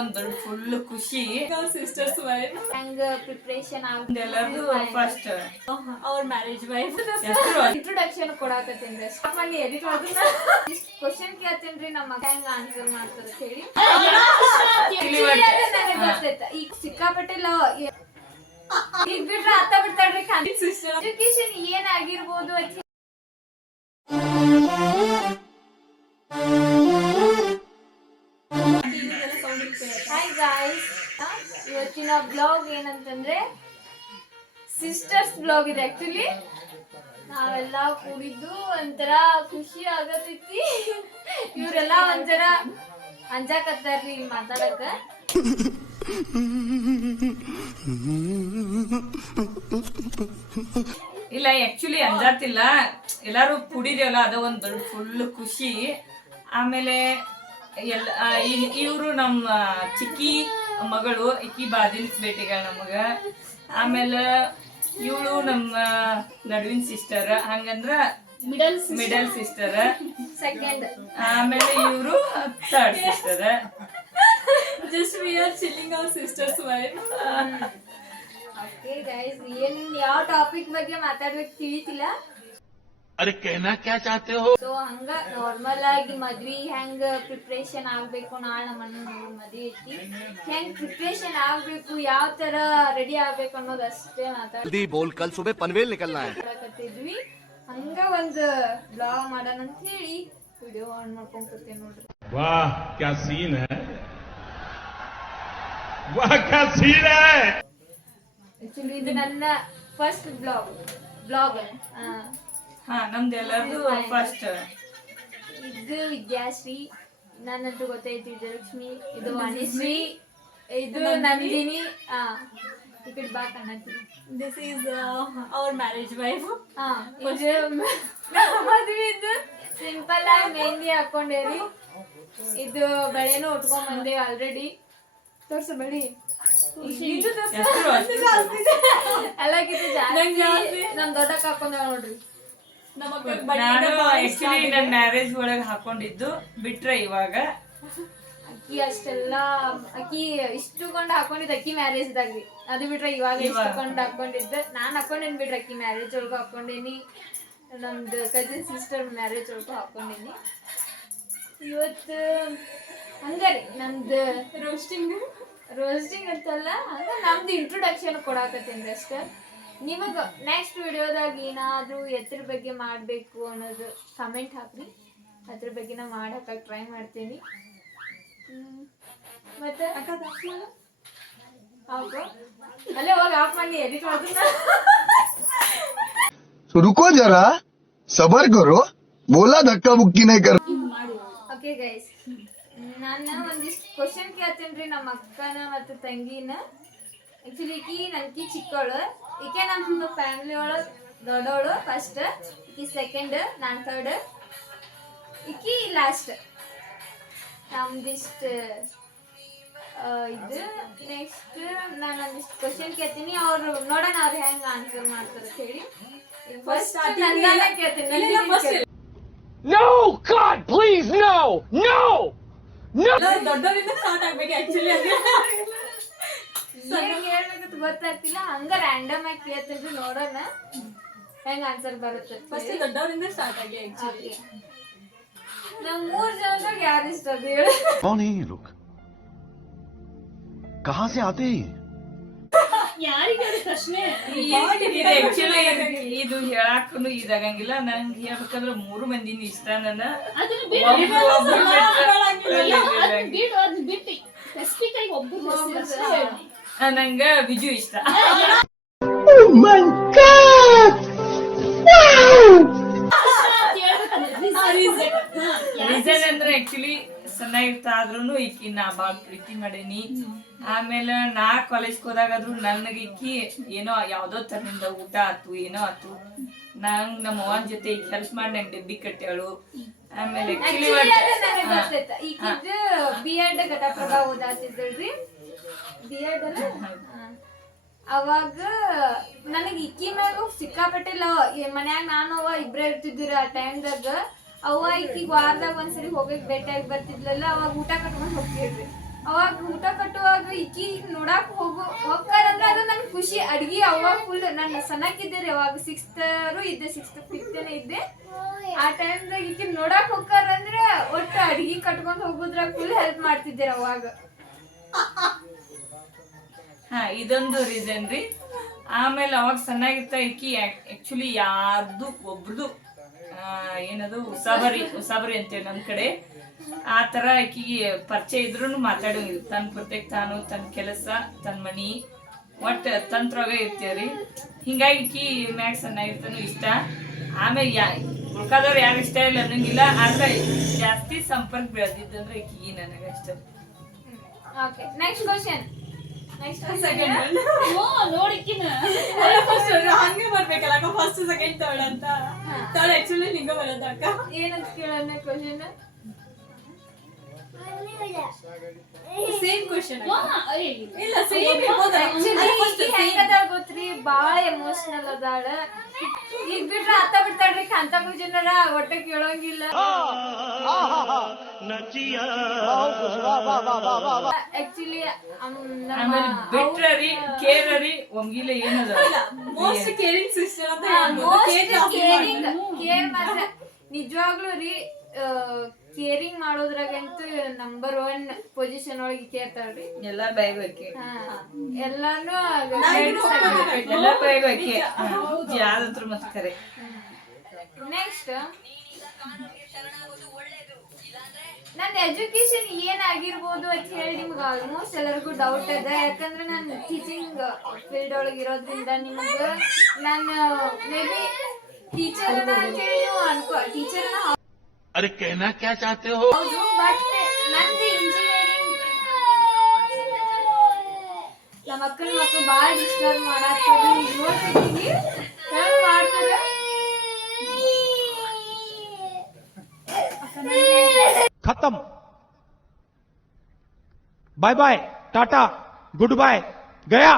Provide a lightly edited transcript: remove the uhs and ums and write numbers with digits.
ಒಂದು ಫುಲ್ ಖುಷಿ sisters wife ಹೆಂಗ್ ಪ್ರಿಪರೇಷನ್ ಎಲ್ಲರಿಗೂ ಫಸ್ಟ್ ಅವ್ರ ಮ್ಯಾರೇಜ್ ವೈಫ್ ಇಂಟ್ರೊಡಕ್ಷನ್ ಕೊಡಾಕತ್ತೀನಿ ಮನಿ ಎಡಿಟ್ ಮಾಡಿದ್ರೆ ಕ್ವಶನ್ ಕೇಳ್ತೀನಿ ನಮ್ಮ ಮಗ ಹೆಂಗ್ ಆನ್ಸರ್ ಮಾಡ್ತಾರೆ ಅಂತ ಹೇಳಿ ನನಗೆ ಗೊತ್ತೈತ ಈಗ ಸಿಕ್ಕಾಪಟ್ಟೆ ಈಗ ಬಿಟ್ರೆ ಅತ್ತ ಬಿಡ್ತಾಳ್ರಿ ಎಜುಕೇಶನ್ ಏನಾಗಿರ್ಬೋದು ಹಾಯ್ ಗಾಯ್ಸ್, ಇವತ್ತಿನ ಬ್ಲಾಗ್ ಏನಂತಂದ್ರೆ ಸಿಸ್ಟರ್ಸ್ ಬ್ಲಾಗ್ ಇದೆ. ಆಕ್ಚುಲಿ ನಾವೆಲ್ಲ ಕೂಡಿದ್ದು ಒಂಥರ ಖುಷಿ ಆಗತೈತಿ. ಇವರೆಲ್ಲ ಒಂಥರ ಅಂಜಾಕತ್ತಾರ್ರಿ ಮಾತಾಡಕ. ಇಲ್ಲ ಆಕ್ಚುಲಿ ಅಂಜಾತಿಲ್ಲ, ಎಲ್ಲಾರು ಕೂಡಿದೇವಲ್ಲ ಅದ ಒಂದು ಫುಲ್ ಖುಷಿ. ಆಮೇಲೆ ಇವರು ನಮ್ಮ ಚಿಕ್ಕಿ ಮಗಳು, ಇಕ್ಕಿ ಬಾದಿನ ಭೇಟಿಗಳ ನಮಗ. ಆಮೇಲೆ ಇವಳು ನಮ್ಮ ನಡುವಿನ ಸಿಸ್ಟರ್, ಹಂಗಂದ್ರ ಮಿಡಲ್ ಸಿಸ್ಟರ್. ಸೆಕೆಂಡ್ ಆಮೇಲೆ ಇವರು third sister. Just we are chilling our sisters wife. Okay guys, ಏನ್ ಯಾವ ಟಾಪಿಕ್ ಬಗ್ಗೆ ಮಾತಾಡ್ಬೇಕು ತಿಳಿತಿಲ್ಲ. अरे कहना क्या चाहते हो? ಸೊ ಹಂಗ ನಾರ್ಮಲ್ ಆಗಿ ಮದ್ವಿ ಹೆಂಗ್ ಪ್ರಿಪರೇಷನ್ ಆಗ್ಬೇಕು, ನಾಳೆ ನಮ್ಮ ಮದ್ವಿ ಐತಿ, ಹೆಂಗ್ ಪ್ರಿಪರೇಷನ್ ಆಗ್ಬೇಕು, ಯಾವ ತರ ರೆಡಿ ಆಗ್ಬೇಕು ಅನ್ನೋದು ಅಷ್ಟೇ ಮಾತಾಡ್ತಿದ್ವಿ. ಹಂಗ ಒಂದು ಬ್ಲಾಗ್ ಮಾಡೋಣ ಅಂತ ಹೇಳಿ ವಿಡಿಯೋ ಆನ್ ಮಾಡ್ಕೊಂಡ್ ಕೂತೇವೆ ನೋಡ್ರಿ. वाह क्या सीन है, वाह क्या सीन है. ಆಕ್ಚುಲಿ ಇದು ನನ್ನ ಫಸ್ಟ್ ಬ್ಲಾಗ್. ಹಾ, ನಮ್ದು ಎಲ್ಲರದು ಫಸ್ಟ್. ಇದು ವಿದ್ಯಾಶ್ರೀ, ನನ್ನಂತೂ ಗೊತ್ತೈತಿ. ಇದು ಲಕ್ಷ್ಮಿ, ಇದು ವಾಣಿಶ್ರೀ, ಇದು ನಂದಿನಿ. ಈ ಕಡೆ ಬಾ ಕಾಣತ್ತೀನಿ. This is our marriage wife. ಮದ್ವಿ ಇದು ಸಿಂಪಲ್ ಆಗಿ ಮೆಹಂದಿ ಹಾಕೊಂಡೇವಿ. ಇದು ಬಳೆನೂ ಉಟ್ಕೊಂಡ್ ಬಂದೇವಿ ಆಲ್ರೆಡಿ. ತೋರ್ಸು ಬಳಿ ಎಲ್ಲಕ್ಕಿಂತ ಜಾಸ್ತಿ ನಮ್ ದೊಡ್ಡಕ್ಕ ಹಾಕೊಂಡ ನೋಡ್ರಿ. ನಾನು ಆಕ್ಚುಲಿ ನನ್ನ ಮ್ಯಾರೇಜ್ ಒಳಗ ಹಾಕೊಂಡಿದ್ದು ಬಿಟ್ರೆ ಇವಾಗ ಅಕ್ಕಿ ಅಷ್ಟೆಲ್ಲ ಅಕ್ಕಿ ಇಷ್ಟುಕೊಂಡ್ ಹಾಕೊಂಡಿದ್ದ ಅಕ್ಕಿ ಮ್ಯಾರೇಜ್ ದಾಗ್ರಿ. ಅದು ಬಿಟ್ರೆ ಇವಾಗ ಇಷ್ಟುಕೊಂಡ್ ಹಾಕೊಂಡಿದ್ದ. ನಾನ್ ಹಾಕೊಂಡೇನಿ ಬಿಡ್ರಿ, ಅಕ್ಕಿ ಮ್ಯಾರೇಜ್ ಒಳಗೂ ಹಾಕೊಂಡೇನಿ, ನಮ್ದು ಕಸಿನ್ ಸಿಸ್ಟರ್ ಮ್ಯಾರೇಜ್ ಒಳಗೂ ಹಾಕೊಂಡೇನಿ. ಇವತ್ತು ಹಂಗಾರಿ ನಮ್ದು ರೋಸ್ಟಿಂಗ್ ಅಂತಲ್ಲ, ಹಂಗ ನಮ್ದು ಇಂಟ್ರೊಡಕ್ಷನ್ ಕೊಡಾಕತ್ತೀನಿ ಅಷ್ಟೇ. ನಿಮಗ ನೆಕ್ಸ್ಟ್ ವಿಡಿಯೋದಾಗ ಏನಾದ್ರೂ ಎದ್ರ ಬಗ್ಗೆ ಮಾಡ್ಬೇಕು ಅನ್ನೋದು ಕಮೆಂಟ್ ಹಾಕ್ರಿ, ಅದ್ರ ಬಗ್ಗೆ ನಾ ಮಾಡಾಕ ಟ್ರೈ ಮಾಡ್ತೀನಿ. ಮತ್ತೆ ಅಲ್ಲೇ ಹೋಗಿ ಆಫ್ ಮಾಡಿ ಎಡಿಟ್ ಮಾಡ್ತೀನಿ. रुको जरा सबर करो, बोला धक्का मुक्की नहीं कर. ಓಕೆ ಗೈಸ್, ನಾನು ಒಂದಿಷ್ಟು ಕ್ವಶನ್ ಕೇಳ್ತೇನ್ರಿ ನಮ್ಮ ಅಕ್ಕನ ಮತ್ತು ತಂಗಿನ. ಆಕ್ಚುಲಿ ಈಕಿ ನನ್ಕಿ ಚಿಕ್ಕವಳು, ಈಕೆ ನಮ್ಮ ಫ್ಯಾಮಿಲಿ ಒಳಗೆ ದೊಡ್ಡವಳು ಫಸ್ಟ್, ಈಕಿ ಸೆಕೆಂಡ್, ನಾನು ಥರ್ಡ್, ಈಕಿ ಲಾಸ್ಟ್. ನಮ್ದಿಷ್ಟು ಇದು ನೆಕ್ಸ್ಟ್ ನಾನು ಒಂದಿಷ್ಟು ಕ್ವಶನ್ ಕೇಳ್ತೀನಿ, ಅವ್ರು ನೋಡೋಣ ಅವ್ರು ಹೆಂಗೆ ಆನ್ಸರ್ ಮಾಡ್ತಾರೆ ಅಂತ ಹೇಳಿ. ಫಸ್ಟ್ ನಂದಾನ ಕೇಳ್ತೀನಿ. No, God, please, no, no, no. ದೊಡ್ಡವರಿಂದ ಸ್ಟಾರ್ಟ್ ಆಗ್ಬೇಕು ಆಕ್ಚುಲಿ. ಹೆಂಗ್ ಹೇಳ್ಬೇಕಂತ ಗೊತ್ತಾಗ್ತಿಲ್ಲ, ಹಂಗ ರ್ಯಾಂಡಮ್ ಆಗಿ ಕೇಳ್ತೀನಿ, ನೋಡೋಣ ಹೆಂಗ್ ಆನ್ಸರ್ ಬರುತ್ತೆ. ಫಸ್ಟ್ ದೊಡ್ಡವರಿಂದ ಸ್ಟಾರ್ಟ್ ಆಗಿ ಆಕ್ಚುಲಿ. ನಮ್ 3 ಜನದಾಗ ಯಾರು ಇಷ್ಟ ಅದು ಹೇಳು. कौन है ये लोग, कहाँ से आते हैं? ಯಾರಿಗೆ ಪ್ರಶ್ನೆ ಆಕ್ಚುಲಿ ಇದು ಹೇಳಾಕನು ಇದಾಗಂಗಿಲ್ಲ. ನಂಗೆ ಹೇಳ್ಬೇಕಂದ್ರ 3 ಮಂದಿನ ಇಷ್ಟ. ನನ್ನ ನಂಗ ಬಿಜು ಇಷ್ಟ. ರೀಸನ್ ಅಂದ್ರೆ ಆಕ್ಚುಲಿ ಸಣ್ಣಗಿರ್ತಾ ಆದ್ರೂ ಈಕಿ ನಾ ಬಾಳ್ ಪ್ರೀತಿ ಮಾಡೇನಿ. ಆಮೇಲೆ ನಾ ಕಾಲೇಜ್ಗೆ ಹೋದಾಗಾದ್ರು ನನಗೆ ಈಕಿ ಏನೋ ಯಾವ್ದೋ ತರದಿಂದ ಊಟ ಆತು ಏನೋ ಆತು, ನಂಗ್ ನಮ್ಮ ಅವನ ಜೊತೆ ಈಗ ಹೆಲ್ಪ್ ಮಾಡಿ ನಂಗೆ ಡಬ್ಬಿ ಕಟ್ಟಾಳು. ಆಮೇಲೆ ಈಗಿದ್ದು B.Ed ಘಟಪ್ರಭಾ ಓದಾತಿದ್ದಳ್ರಿ. B.Ed ಅಲ್ಲ, ಅವಾಗ ನನಗೆ ಇಕ್ಕಿ ಮ್ಯಾಗ ಸಿಕ್ಕಾಪಟ್ಟೆ ಮನ್ಯಾಗ ನಾನು ಅವ ಇಬ್ರೇ ಇರ್ತಿದ್ವಿ ಆ ಟೈಮ್ದಾಗ. ಅವ್ವ ಈಕಿಗೆ ವಾರದಾಗ ಒಂದ್ಸರಿ ಹೋಗಕ್ ಭೇಟಿಯಾಗಿ ಬರ್ತಿದ್ಲಲ್ಲ, ಅವಾಗ ಊಟ ಕಟ್ಕೊಂಡು ಹೋಗ್ತಿದ್ರಿ. ಅವಾಗ ಊಟ ಕಟ್ಟುವಾಗ ಈಕಿ ನೋಡಾಕ್ ಹೋಗ್ತಾರಂದ್ರೆ ಅದು ನನ್ ಖುಷಿ. ಅಡ್ಗಿ ಅವಾಗ ಫುಲ್ ನಾನು ಸಣ್ಣಕ್ಕಿದ್ದೆ ಅವಾಗ 6th ಇದ್ದೆ, 6th 5th ಇದ್ದೆ. ಆ ಟೈಮ್ದಾಗ ಈಕಿ ನೋಡಾಕ್ ಹೋಗ್ತಾರಂದ್ರೆ ಒಟ್ಟು ಅಡ್ಗಿ ಕಟ್ಕೊಂಡ್ ಹೋಗುದ್ರಾಗ ಫುಲ್ ಹೆಲ್ಪ್ ಮಾಡ್ತಿದ್ದೆ ಅವಾಗ. ಹಾ, ಇದೊಂದು ರೀಸನ್ ರೀ. ಆಮೇಲೆ ಅವಾಗ ಸಣ್ಣಾಗಿರ್ತಾ ಈಕಿ ಆಕ್ಚುಲಿ ಯಾರ್ದು ಒಬ್ರದು ಏನದು ಉಸಾಬರಿ ಅಂತೇಳಿ ನಮ್ ಕಡೆ ಆ ತರ ಆಕಿಗೆ ಪರಿಚಯ ಇದ್ರು ಮಾತಾಡೋಂಗಿಲ್ಲ. ತನ್ನ ಪ್ರತ್ಯೇಕ ತಾನು ತನ್ನ ಕೆಲಸ ತನ್ನ ಮನಿ ಒಟ್ಟು ತಂತ್ರವಾಗ ಇರ್ತೇವ್ರಿ. ಹಿಂಗಾಗಿ ಈಕಿ ಮ್ಯಾಗ ಸಣ್ಣಾಗಿರ್ತಾನು ಇಷ್ಟ. ಆಮೇಲೆ ಉಳ್ಕಾದವ್ರು ಯಾರು ಇಷ್ಟ ಇಲ್ಲ ಅನ್ನಂಗಿಲ್ಲ. ಆದ್ರೆ ಜಾಸ್ತಿ ಸಂಪರ್ಕ ಬೆಳೆದಿದ್ದಂದ್ರೆ ಈಕಿಗೆ ನನಗೆ ಇಷ್ಟ. Okay, next question. ನೋಡಿಕ್ಕಿನ ಹಂಗೆ ಬರ್ಬೇಕಲ್ಲ ಅಕ್ಕ, ಫಸ್ಟ್ ಸೆಕೆಂಡ್ ಥರ್ಡ್ ಅಂತ. ಥರ್ಡ್ ಆಕ್ಚುಲಿ ನಿಂಗ ಬರೋದ ಅಕ್ಕ. ಏನಂತ ಕೇಳೋಣ ಕ್ವಶನ್? ಸೇಮ್ ಕ್ವಶನ್ ಇಲ್ಲ, ಸೇಮ್ ಇರ್ಬೋದು. ಗೊತ್ತ್ರಿ, ಬಾಳ ಎಮೋಷನಲ್ ಅದಾಳ. ಈಗ ಬಿಟ್ರೆ ಅತ್ತ ಬಿಡ್ತಾಳ್ರಿ, ಕಾಂತಾಪುರ ಜನರ ಒಟ್ಟ ಕೇಳೋಂಗಿಲ್ಲ. ಆಕ್ಚುಲಿ ಆಮೇಲೆ ಬಿಟ್ರರಿ ಕೇರರಿ ಒಮ್ಗಿಲ್ಲ ಏನದ ಮೋಸ್ಟ್ ಕೇರಿಂಗ್ ಸಿಸ್ಟರ್ ಅಂತ ಕೇರ್ ಮಾತ್ರ ನಿಜವಾಗ್ಲೂ ರೀ. ಕೇರಿಂಗ್ ಮಾಡೋದ್ರಾಗಂತೂ ನಂಬರ್ 1 ಪೊಸಿಷನ್ ಒಳಗೆ ಕೇಳ್ತಾಳ್ರಿ. ಎಲ್ಲಾರ ಬೈಬೇಕೆ, ಎಲ್ಲಾನು ಎಲ್ಲಾರ ಬೈಬೇಕೆ ಯಾವ್ದಂತ್ರ ಮತ್ ಕರೆ. ನೆಕ್ಸ್ಟ್, ನನ್ನ ಎಜುಕೇಶನ್ ಏನಾಗಿರ್ಬೋದು ಅಂತ ಹೇಳಿ ನಿಮ್ಗೆ ಆಲ್ಮೋಸ್ಟ್ ಎಲ್ಲರಿಗೂ ಡೌಟ್ ಅದ. ಯಾಕಂದ್ರೆ ನಾನು ಟೀಚಿಂಗ್ ಫೀಲ್ಡ್ ಒಳಗೆ ಇರೋದ್ರಿಂದ ನಿಮ್ಗೆ ನಾನು ಮೇ ಬಿ ಟೀಚರ್ ಅಂತೇಳಿ ನೀವು ಅನ್ಕೋ, ಟೀಚರ್ अरे कहना क्या चाहते हो? ಹೌದು. ಬಟ್ ನಂದು ಇಂಜಿನಿಯರಿಂಗ್ ನಮ್ಮ ಅಕ್ಕನ ಮಕ್ಕಳು ಭಾಳ ಡಿಸ್ಟರ್ಬ್ ಮಾಡಾಕ್ತಾರೆ. ನೋಡ್ತಿದ್ದೀವಿ ಹೆಂಗ್ ಮಾಡ್ತಾರೆ. खत्म. Bye bye, tata, goodbye, गया.